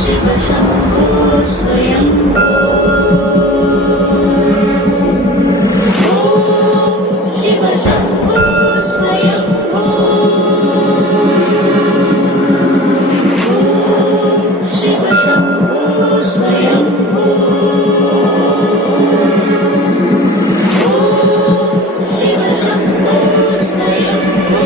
शिव शम्भो स्वयम्भो शिव शम्भो स्वयम्भो शिव शम्भो स्वयम्भो शिव शम्भो स्वयम्भो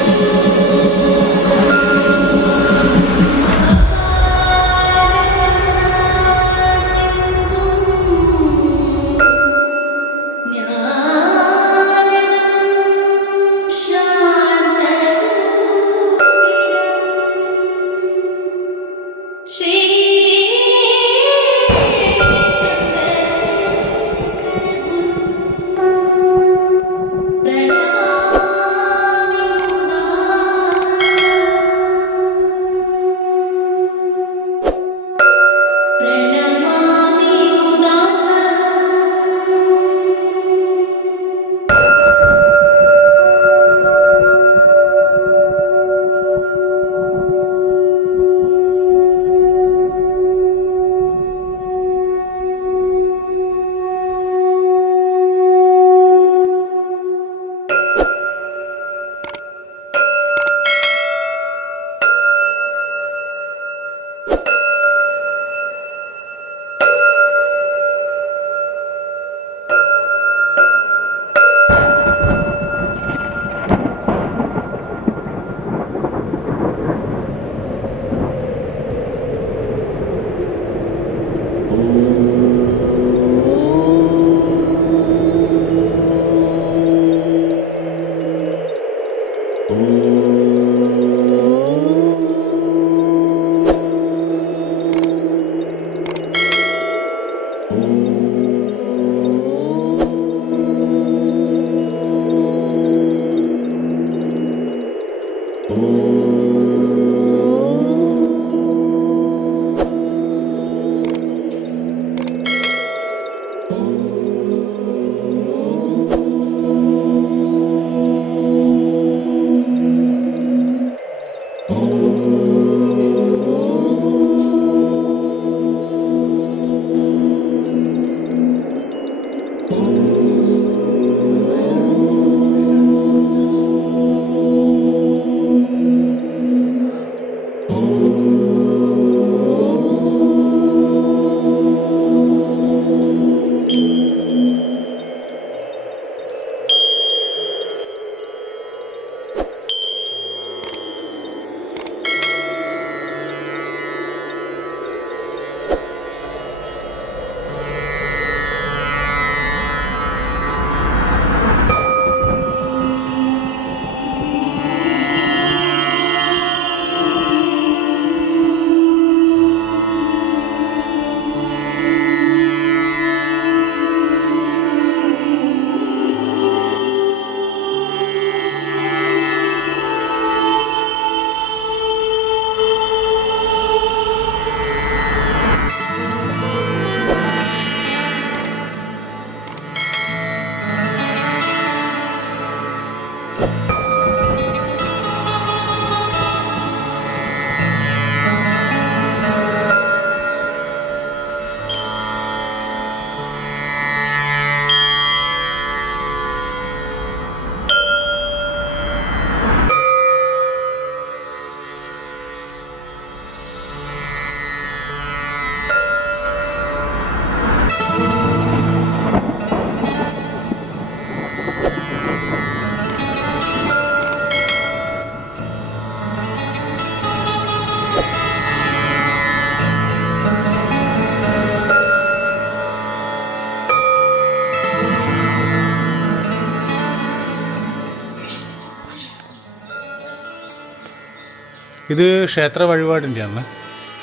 ഇത് ക്ഷേത്ര വഴിപാടിൻ്റെയാണ്.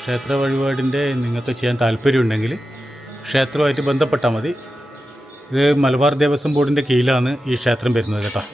ക്ഷേത്ര വഴിപാടിൻ്റെ നിങ്ങൾക്ക് ചെയ്യാൻ താല്പര്യമുണ്ടെങ്കിൽ ക്ഷേത്രവുമായിട്ട് ബന്ധപ്പെട്ടാൽ മതി. ഇത് മലബാർ ദേവസ്വം ബോർഡിൻ്റെ കീഴിലാണ് ഈ ക്ഷേത്രം വരുന്നത് കേട്ടോ.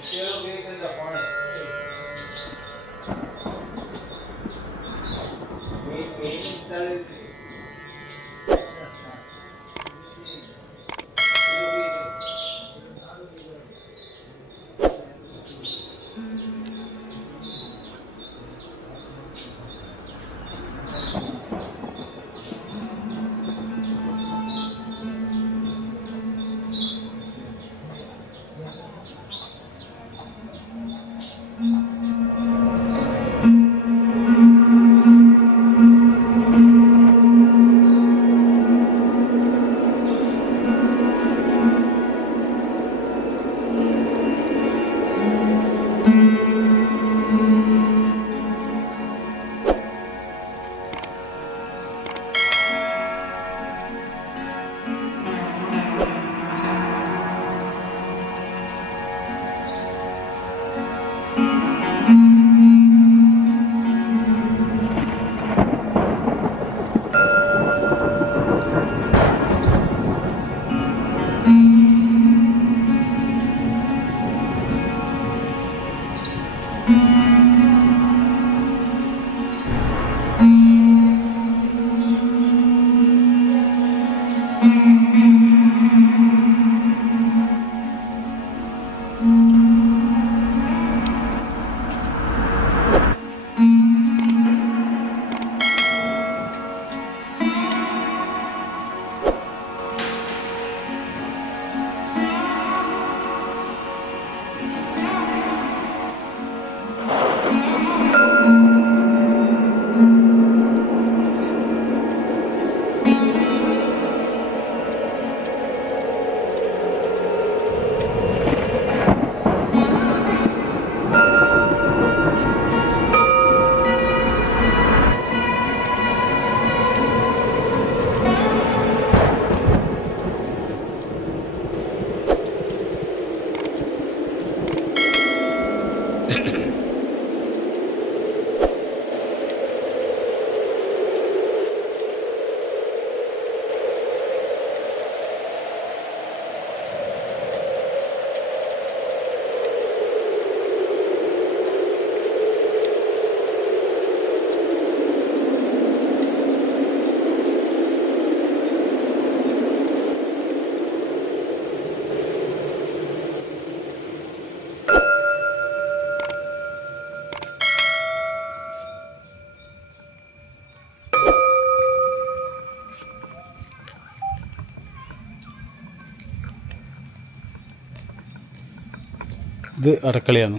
ഇത് അടക്കളയാണ്,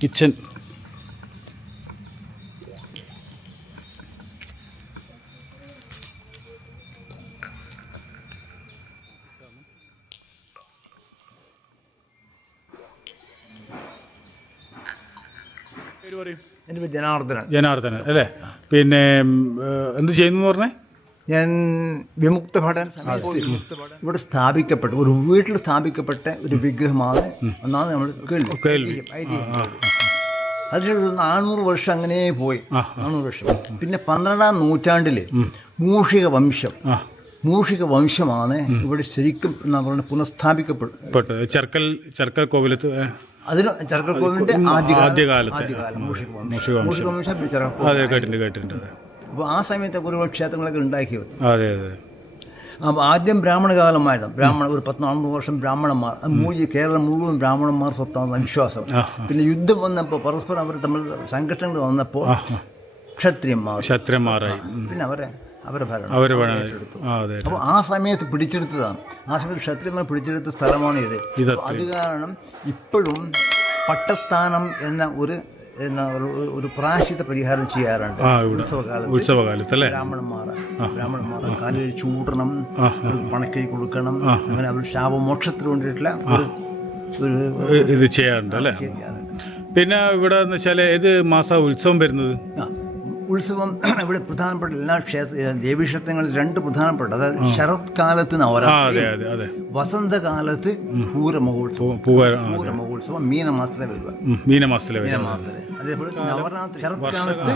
കിച്ചൺ. പേര് പറയും. എൻ്റെ പേര് ജനാർദ്ദനൻ. ജനാർദ്ദനൻ അല്ലേ? പിന്നെ എന്ത് ചെയ്യുന്നു പറഞ്ഞേ? ഞാൻ വിമുക്ത ഭടൻ ഇവിടെ സ്ഥാപിക്കപ്പെട്ട ഒരു വീട്ടിൽ സ്ഥാപിക്കപ്പെട്ട ഒരു വിഗ്രഹമാണ് എന്നാണ് നമ്മൾ കേൾവി. അതിന് 400 വർഷം അങ്ങനെ പോയി. 400 വർഷം. പിന്നെ 12-ാം നൂറ്റാണ്ടില് മൂഷിക വംശമാണ് ഇവിടെ ശരിക്കും എന്താ പറയുക പുനഃസ്ഥാപിക്കപ്പെട്ടു. ചെർക്കൽ കോവിലത്ത് അതിന് ചെറുക്കൽ കോവിലിന്റെ ആദ്യകാലത്ത് മൂഷിക വംശം അതെ കേട്ടിട്ടുണ്ട്. അപ്പോൾ ആ സമയത്ത് ഒരുപാട് ക്ഷേത്രങ്ങളൊക്കെ ഉണ്ടാക്കിയത്. അതെ അതെ. അപ്പോൾ ആദ്യം ബ്രാഹ്മണ കാലമായിരുന്നു. ഒരു 1400 വർഷം ബ്രാഹ്മണന്മാർ, കേരളം മുഴുവൻ ബ്രാഹ്മണന്മാർ സ്വത്താണെന്ന വിശ്വാസം. പിന്നെ യുദ്ധം വന്നപ്പോൾ പരസ്പരം അവർ തമ്മിൽ സംഘർഷങ്ങൾ വന്നപ്പോൾ ക്ഷത്രിയന്മാരായി. പിന്നെ അവരെ ഭരണം ഏറ്റെടുത്തു. അപ്പോൾ ആ സമയത്ത് പിടിച്ചെടുത്തതാണ്. ആ സമയത്ത് ക്ഷത്രിയന്മാർ പിടിച്ചെടുത്ത സ്ഥലമാണ് ഇത്. അത് കാരണം ഇപ്പോഴും പട്ടസ്ഥാനം എന്ന ഒരു പ്രായശ്ചിത്ത പരിഹാരം ചെയ്യാറുണ്ട് ഉത്സവകാലത്ത്. ബ്രാഹ്മണന്മാർ കാലിൽ ചൂടണം, പണക്കൈ കൊടുക്കണം, അങ്ങനെ അവർ ശാപമോക്ഷത്തിന് വേണ്ടിയിട്ടുള്ള ഇത് ചെയ്യാറുണ്ട് അല്ലേ? പിന്നെ ഇവിടെ എന്ന് വെച്ചാൽ ഏത് മാസം ഉത്സവം വരുന്നത്? ഉത്സവം ഇവിടെ പ്രധാനപ്പെട്ട എല്ലാ ദേവീക്ഷേത്രങ്ങളിൽ 2 പ്രധാനപ്പെട്ട, അതായത് ശരത് കാലത്ത് നവരാത്രി, വസന്തകാലത്ത് പൂരമഹോത്സവം മീനമാസത്തിലെ വരിക. അതേപോലെ നവരാത്രി ശരത് കാലത്ത്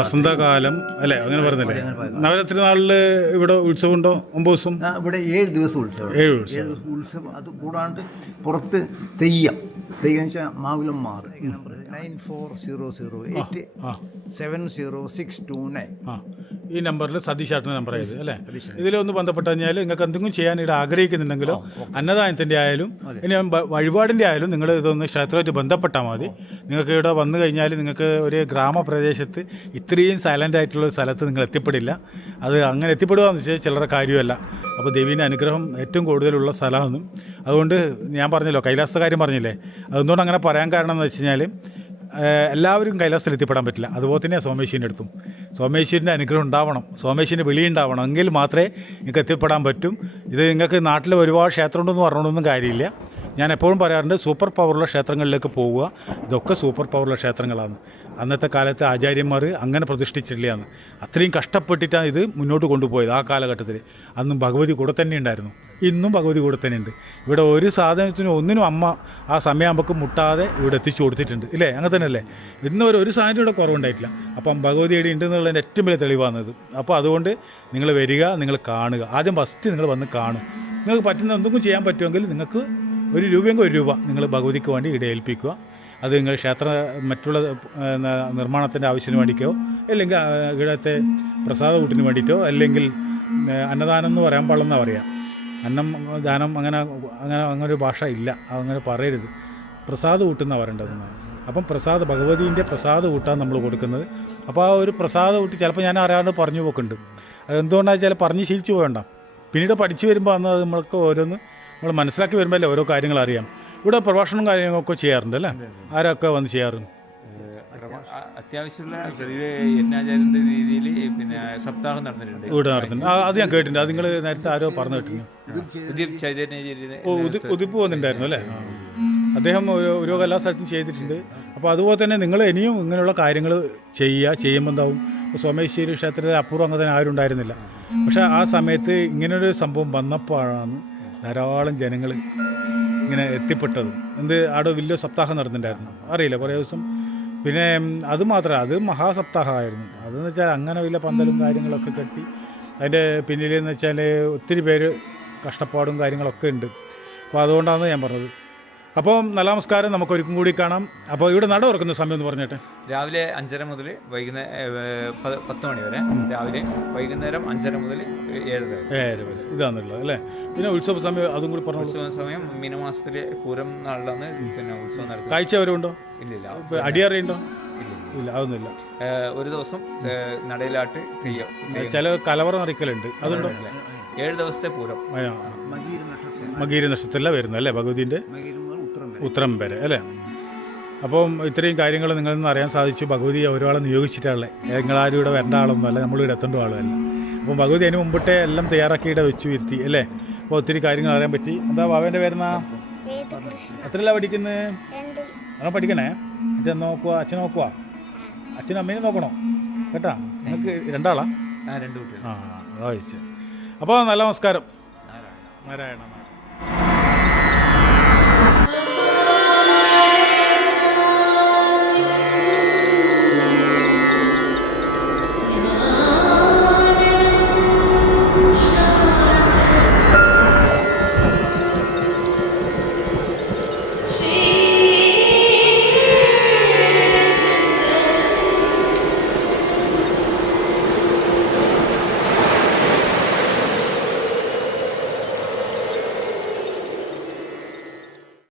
വസന്തകാലം അല്ലെ, അങ്ങനെ പറഞ്ഞില്ലേ? നവരാത്രി നാളില് ഇവിടെ ഉത്സവം ഉണ്ടോ? 9 ദിവസം ഇവിടെ 7 ദിവസം ഉത്സവം. 7 ഉത്സവം. അത് കൂടാണ്ട് പുറത്ത് തെയ്യം വെച്ചാൽ മാവിലന്മാർ 9400870629 ഈ നമ്പറിൽ സതീഷാട്ടിൻ്റെ നമ്പർ ആയത് അല്ലേ? ഇതിലൊന്ന് ബന്ധപ്പെട്ട് കഴിഞ്ഞാൽ നിങ്ങൾക്ക് എന്തെങ്കിലും ചെയ്യാൻ ഇവിടെ ആഗ്രഹിക്കുന്നുണ്ടെങ്കിലോ അന്നദാനത്തിൻ്റെ ആയാലും ഇനി വഴിപാടിൻ്റെ ആയാലും നിങ്ങൾ ഇതൊന്ന് ക്ഷേത്രമായിട്ട് ബന്ധപ്പെട്ടാൽ മതി. നിങ്ങൾക്ക് ഇവിടെ വന്നു കഴിഞ്ഞാൽ നിങ്ങൾക്ക് ഒരു ഗ്രാമപ്രദേശത്ത് ഇത്രയും സൈലൻ്റ് ആയിട്ടുള്ള സ്ഥലത്ത് നിങ്ങൾ എത്തിപ്പെടില്ല. അത് അങ്ങനെ എത്തിപ്പെടുക എന്ന് വെച്ചാൽ ചിലരുടെ കാര്യമല്ല. അപ്പോൾ ദേവീൻ്റെ അനുഗ്രഹം ഏറ്റവും കൂടുതലുള്ള സ്ഥലമാണ്. അതുകൊണ്ട് ഞാൻ പറഞ്ഞല്ലോ, കൈലാസ കാര്യം പറഞ്ഞില്ലേ, അതുകൊണ്ട് അങ്ങനെ പറയാൻ കാരണം എന്ന് വെച്ച് കഴിഞ്ഞാൽ എല്ലാവരും കൈലാസത്തിൽ എത്തിപ്പെടാൻ പറ്റില്ല. അതുപോലെ തന്നെ സോമേശ്വരൻ്റെ അടുത്തും സോമേശ്വരൻ്റെ അനുഗ്രഹം ഉണ്ടാവണം, സോമേശ്വരൻ്റെ വിളി ഉണ്ടാവണം, എങ്കിൽ മാത്രമേ നിങ്ങൾക്ക് എത്തിപ്പെടാൻ പറ്റും. ഇത് നിങ്ങൾക്ക് നാട്ടിൽ ഒരുപാട് ക്ഷേത്രമുണ്ടെന്ന് പറഞ്ഞുകൊണ്ടൊന്നും കാര്യമില്ല. ഞാൻ എപ്പോഴും പറയാറുണ്ട്, സൂപ്പർ പവറുള്ള ക്ഷേത്രങ്ങളിലേക്ക് പോവുക. ഇതൊക്കെ സൂപ്പർ പവറുള്ള ക്ഷേത്രങ്ങളാണ്. അന്നത്തെ കാലത്ത് ആചാര്യന്മാർ അങ്ങനെ പ്രതിഷ്ഠിച്ചിട്ടില്ലയാണ്. അത്രയും കഷ്ടപ്പെട്ടിട്ടാണ് ഇത് മുന്നോട്ട് കൊണ്ടുപോയത്. ആ കാലഘട്ടത്തിൽ അന്നും ഭഗവതി കൂടെ തന്നെ ഉണ്ടായിരുന്നു, ഇന്നും ഭഗവതി കൂടെ തന്നെ ഉണ്ട്. ഇവിടെ ഒരു സാധനത്തിനും ഒന്നിനും അമ്മ ആ സമയമാകുമ്പോൾ മുട്ടാതെ ഇവിടെ എത്തിച്ചു കൊടുത്തിട്ടുണ്ട്, ഇല്ലേ? അങ്ങനെ തന്നെയല്ലേ? ഇന്ന് ഒരു സാധനത്തിനും ഇവിടെ കുറവുണ്ടായിട്ടില്ല. അപ്പം ഭഗവതി ഇവിടെ ഉണ്ടെന്നുള്ളതിൻ്റെ ഏറ്റവും വലിയ തെളിവാണത്. അപ്പോൾ അതുകൊണ്ട് നിങ്ങൾ വരിക, നിങ്ങൾ കാണുക. ആദ്യം ഫസ്റ്റ് നിങ്ങൾ വന്ന് കാണും. നിങ്ങൾക്ക് പറ്റുന്ന എന്തെങ്കിലും ചെയ്യാൻ പറ്റുമെങ്കിൽ നിങ്ങൾക്ക് 1 രൂപയെങ്കിൽ 1 രൂപ നിങ്ങൾ ഭഗവതിക്ക് വേണ്ടി ഇവിടെ ഏൽപ്പിക്കുക. അത് നിങ്ങൾ ക്ഷേത്ര മറ്റുള്ള നിർമ്മാണത്തിൻ്റെ ആവശ്യത്തിന് വേണ്ടിയിട്ടോ, അല്ലെങ്കിൽ ഇവിടുത്തെ പ്രസാദ കൂട്ടിന് വേണ്ടിയിട്ടോ, അല്ലെങ്കിൽ അന്നദാനം എന്ന് പറയാൻ പാടില്ലെന്നാണ് പറയാം. അന്നം ദാനം അങ്ങനെ ഒരു ഭാഷ ഇല്ല, അങ്ങനെ പറയരുത്. പ്രസാദ കൂട്ടെന്നാണ് പറയേണ്ടതെന്ന്. അപ്പം ഭഗവതീൻ്റെ പ്രസാദ കൂട്ടാണ് നമ്മൾ കൊടുക്കുന്നത്. അപ്പോൾ ആ ഒരു പ്രസാദ കൂട്ടി ചിലപ്പോൾ ഞാൻ അറിയാണ്ട് പറഞ്ഞു പോക്കുണ്ട്. അതെന്തുകൊണ്ടാണ് വെച്ചാൽ പറഞ്ഞ് ശീലിച്ചു പോകണ്ട. പിന്നീട് പഠിച്ചു വരുമ്പോൾ അന്ന് നമ്മൾക്ക് ഓരോന്ന് നമ്മൾ മനസ്സിലാക്കി വരുമ്പോൾ അല്ലേ ഓരോ കാര്യങ്ങൾ അറിയാം. ഇവിടെ പ്രഭാഷണം കാര്യങ്ങളൊക്കെ ചെയ്യാറുണ്ട് അല്ലേ? ആരൊക്കെ വന്ന് ചെയ്യാറുണ്ട്? അത്യാവശ്യമുള്ള യജ്ഞാചാര്യൻ്റെ രീതിയിൽ പിന്നെ സപ്താഹം നടന്നിട്ടുണ്ട്, ഇവിടെ നടത്തുന്നുണ്ട്. അത് ഞാൻ കേട്ടിട്ടുണ്ട്. അത് നിങ്ങൾ നേരത്തെ ആരോ പറഞ്ഞു കേട്ടിട്ടുണ്ട്. ഉദിപ്പ് വന്നിട്ടുണ്ടായിരുന്നു അല്ലേ? അദ്ദേഹം ഓരോ എല്ലാ സ്ഥലത്തും ചെയ്തിട്ടുണ്ട്. അപ്പോൾ അതുപോലെ തന്നെ നിങ്ങൾ ഇനിയും ഇങ്ങനെയുള്ള കാര്യങ്ങൾ ചെയ്യുമ്പോൾ എന്താവും? സോമേശ്വരി ക്ഷേത്രത്തിൽ അപ്പൂർവം അങ്ങനെ തന്നെ ആരും ഉണ്ടായിരുന്നില്ല. പക്ഷേ ആ സമയത്ത് ഇങ്ങനൊരു സംഭവം വന്നപ്പോഴാണ് ധാരാളം ജനങ്ങൾ ഇങ്ങനെ എത്തിപ്പെട്ടത്. അവിടെ വലിയ സപ്താഹം നടന്നിട്ടുണ്ടായിരുന്നു, അറിയില്ല, കുറേ ദിവസം. പിന്നെ അതുമാത്രമല്ല, അത് മഹാസപ്താഹമായിരുന്നു. അതെന്ന് വെച്ചാൽ അങ്ങനെ വലിയ പന്തലും കാര്യങ്ങളൊക്കെ കെട്ടി അതിൻ്റെ പിന്നിലെന്ന് വെച്ചാൽ ഒത്തിരി പേര് കഷ്ടപ്പാടും കാര്യങ്ങളൊക്കെ ഉണ്ട്. അപ്പോൾ അതുകൊണ്ടാണ് ഞാൻ പറഞ്ഞത്. അപ്പോൾ നല്ല നമസ്കാരം, നമുക്ക് ഒരിക്കലും കൂടി കാണാം. അപ്പോൾ ഇവിടെ നട തുറക്കുന്ന സമയം എന്ന് പറഞ്ഞിട്ട് രാവിലെ 5:30 മുതൽ വൈകുന്നേരം 10 മണി വരെ, രാവിലെ വൈകുന്നേരം 5:30 മുതൽ 7:30 വരെ ഇതാണുള്ളത് അല്ലേ? പിന്നെ ഉത്സവ സമയം അതും കൂടി പറഞ്ഞു. ഉത്സവ സമയം മീനമാസത്തിലെ പൂരം നാളിലാണ് പിന്നെ ഉത്സവം നടക്കുന്നത്. കാഴ്ച വരവുണ്ടോ? ഇല്ലില്ല. അടിയറിയുണ്ടോ? ഇല്ല, അതൊന്നുമില്ല. ഒരു ദിവസം നടയിലാട്ട് തെയ്യം, ചില കലവറ നിറയ്ക്കലുണ്ട്, അതുണ്ടോ? 7 ദിവസത്തെ പൂരം മകീര നക്ഷത്രത്തിലാണ് വരുന്നത് അല്ലേ ഭഗവതിൻ്റെ? ഉത്തരം വരെ അല്ലേ? അപ്പം ഇത്രയും കാര്യങ്ങൾ നിങ്ങളിൽ നിന്ന് അറിയാൻ സാധിച്ചു. ഭഗവതി ഒരാളെ നിയോഗിച്ചിട്ടുള്ളത്, നിങ്ങളാരും ഇവിടെ വരേണ്ട ആളൊന്നും അല്ല, നമ്മൾ ഇവിടെ എത്തേണ്ട ആളുമല്ല. അപ്പം ഭഗവതി അതിന് മുമ്പിട്ടേ എല്ലാം തയ്യാറാക്കി ഇവിടെ വെച്ച് വരുത്തി അല്ലേ? അപ്പോൾ ഒത്തിരി കാര്യങ്ങൾ അറിയാൻ പറ്റി. എന്താ ബാബേൻ്റെ പേരെന്നാ? എത്രയല്ല പഠിക്കുന്നത്? അങ്ങനെ പഠിക്കണേ. എന്നിട്ട് നോക്കുക, അച്ഛനെ നോക്കുക, അച്ഛനും അമ്മേനെ നോക്കണോ കേട്ടാ? നിങ്ങൾക്ക് രണ്ടാളാ? 2 കുട്ടികൾ. ആ, അതാ ചോദിച്ചത്. അപ്പോൾ നല്ല നമസ്കാരം. നാരായണ.